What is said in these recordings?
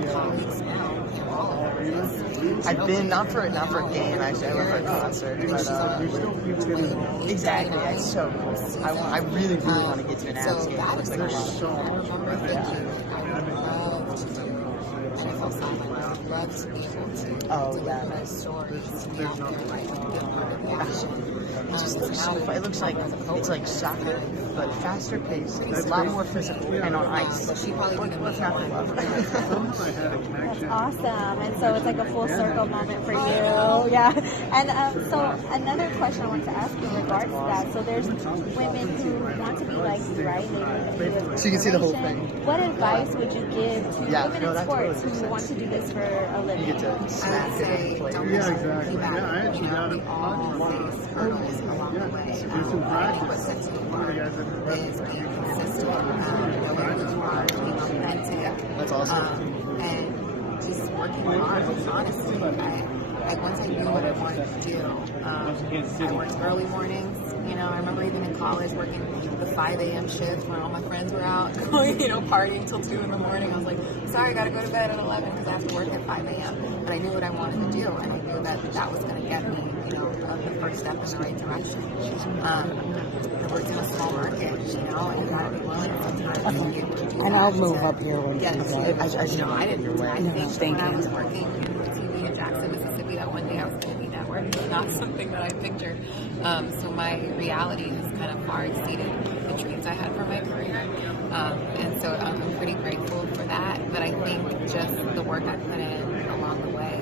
my colleagues now, all over this. I've been not for a game actually. I went for a concert, but exactly. It's so cool. I really want to get to an ads game. That is like I remember thinking I would love to do NFL sideline. I would love to be able to deliver those stories, to be out there, like, be a part of the action. It just looks so fun. It looks like it's like soccer, but faster paced. It's a lot more physical and on ice. So she probably would What's not to love? That's awesome. And so it's like a full circle moment for you. Yeah. And so another question I want to ask you in regards to that. So there's women who want to be like you, right? So you can see the whole thing. What advice would you give to women in sports who want to do this for a living? You get to smack it and play. Don't be bad. We all face hurdles along the way. I think what sets you apart is being consistent, knowing who you are, being authentic. That's awesome. And just working hard. Honestly, once I knew what I wanted to do, I worked early mornings. You know, I remember even in college working the 5 a.m. shift when all my friends were out, partying till 2 in the morning. I was like, sorry, I got to go to bed at 11 because I have to work at 5 a.m. But I knew what I wanted to do, and I knew that was going to get me, the first step in the right direction. I worked in a small market, and you got to be willing sometimes. And I'll move up here when I think when I was working in TV in Jackson, Mississippi, that one day I was going to be network. It's not something that I pictured. So my reality has kind of far exceeded the dreams I had for my career. And so I'm pretty grateful for that. But I think just the work I put in along the way,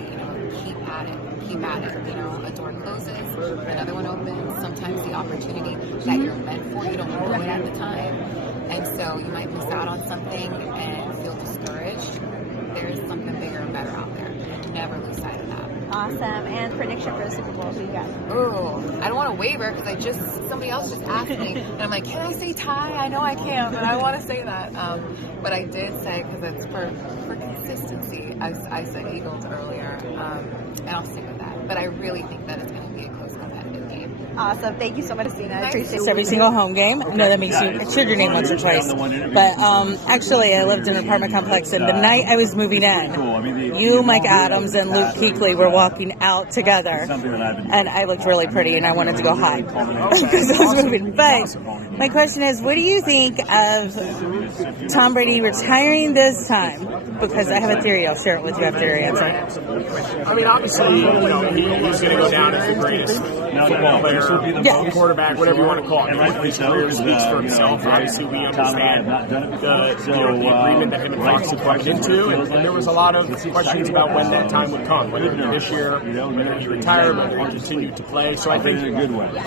keep at it. A door closes, another one opens. Sometimes the opportunity that you're meant for, you don't know it at the time. And so you might miss out on something and feel discouraged. There's something bigger and better out there. Never lose sight of that. Awesome. And prediction for the Super Bowl, who you got? Oh, I don't want to waver because somebody else just asked me, and I'm like, can I say tie? I know I can, but I want to say that. But I did say, because it's for consistency, I said Eagles earlier, and I'll stick with that. But I really think that it's going to be a close competitive game. Awesome. Thank you so much, Kristina. I appreciate it. Every single home game. I know that makes you should your name once or twice. But actually, I lived in an apartment complex, and the night I was moving in, you, Mike Adams, and Luke Kuechly were walking out together, and I looked really pretty, and I wanted to go hide because I was moving. But my question is, what do you think of Tom Brady retiring this time? Because I have a theory. I'll share it with you after your answer. I mean, obviously, he's going to go down as the greatest football player, quarterback, whatever you want to call it. His career speaks for himself. Obviously, we understand the agreement that him and Fox have gotten into, and there was a lot of questions about when that time would come, whether it be this year, whether he retired, whether he continued to play. So I think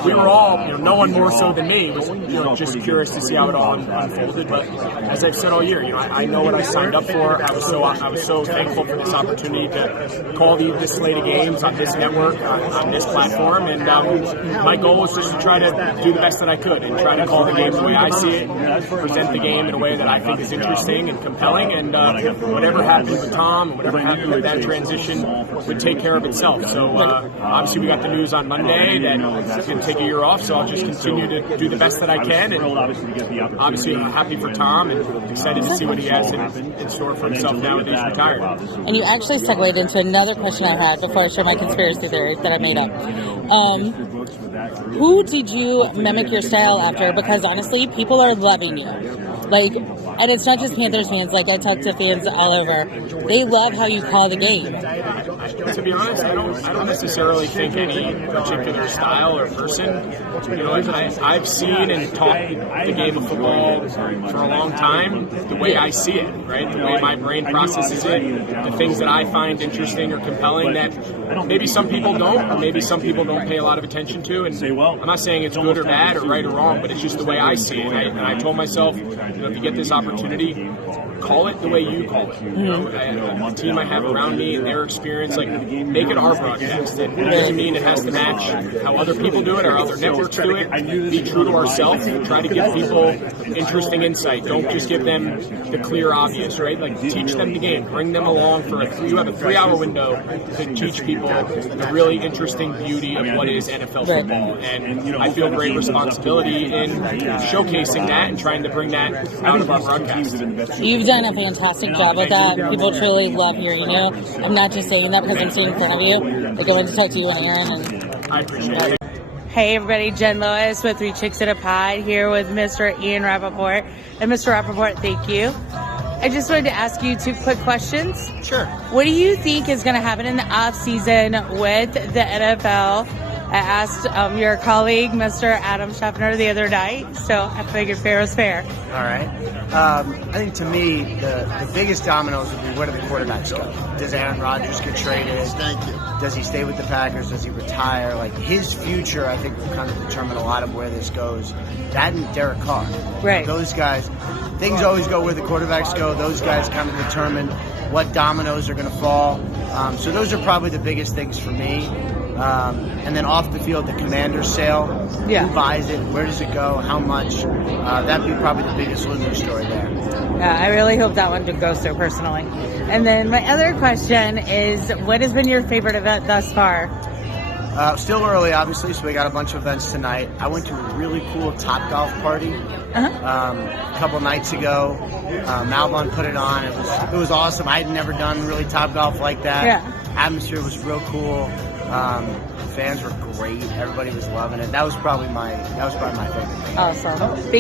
we were all, no one more so than me, was just curious to see how it all unfolded. But as I've said all year, I know what I signed up for. I was so thankful for this opportunity to call this slate of games on this network, on this platform, and my goal was just to try to do the best that I could and try to call the game the way I see it, present the game in a way that I think is interesting and compelling, and whatever happened with Tom, whatever happened with that transition would take care of itself. So obviously we got the news on Monday that he's going to take a year off, so I'll just continue to do the best that I can, and obviously I'm happy for Tom and excited to see what he has in store for himself now that he's retired. And you actually segued into another question I had before I share my conspiracy theory that I made up. Who did you mimic your style after? Because honestly, people are loving you. And it's not just Panthers fans. I talk to fans all over. They love how you call the game. To be honest, I don't necessarily think any particular style or person. I've seen and taught the game of football for a long time the way I see it, right? The way my brain processes it, the things that I find interesting or compelling that maybe some people don't, or maybe some people don't pay a lot of attention to. And I'm not saying it's good or bad or right or wrong, but it's just the way I see it. And I told myself, if you get this opportunity, call it the way you call it. The team I have around me and their experience, make it our broadcast. It doesn't mean it has to match how other people do it or other networks do it. Be true to ourselves and try to give people interesting insight. Don't just give them the clear obvious, right? Teach them the game. Bring them along for you have a 3-hour window to teach people the really interesting beauty of what is NFL football. And I feel great responsibility in showcasing that and trying to bring that out of our broadcast. You've done a fantastic job with that. People truly love hearing you. I'm not just saying that because I'm sitting in front of you. They go in to talk to you and Aaron. And I appreciate it. hey everybody, Jen Lois with 3 Chicks and a Pie here with Mr. Ian Rapoport. And Mr. Rapoport, thank you. I just wanted to ask you 2 quick questions. Sure. What do you think is going to happen in the off season with the NFL? I asked your colleague, Mr. Adam Scheffner, the other night, so I figured fair was fair. All right. I think to me, the biggest dominoes would be where do the quarterbacks go? Does Aaron Rodgers get traded? Thank you. Does he stay with the Packers? Does he retire? Like his future, I think, will kind of determine a lot of where this goes. That and Derek Carr. Right. Those guys, things always go where the quarterbacks go. Those guys kind of determine what dominoes are going to fall. So those are probably the biggest things for me. And then off the field, the Commander's sale. Yeah. Who buys it? Where does it go? How much? That'd be probably the biggest losing story there. Yeah, I really hope that one goes through personally. And then my other question is, what has been your favorite event thus far? Still early, obviously, so we got a bunch of events tonight. I went to a really cool Top Golf party a couple nights ago. Malbon put it on. It was awesome. I had never done really Top Golf like that. Yeah. Atmosphere was real cool. Fans were great. Everybody was loving it. That was probably my favorite. Awesome.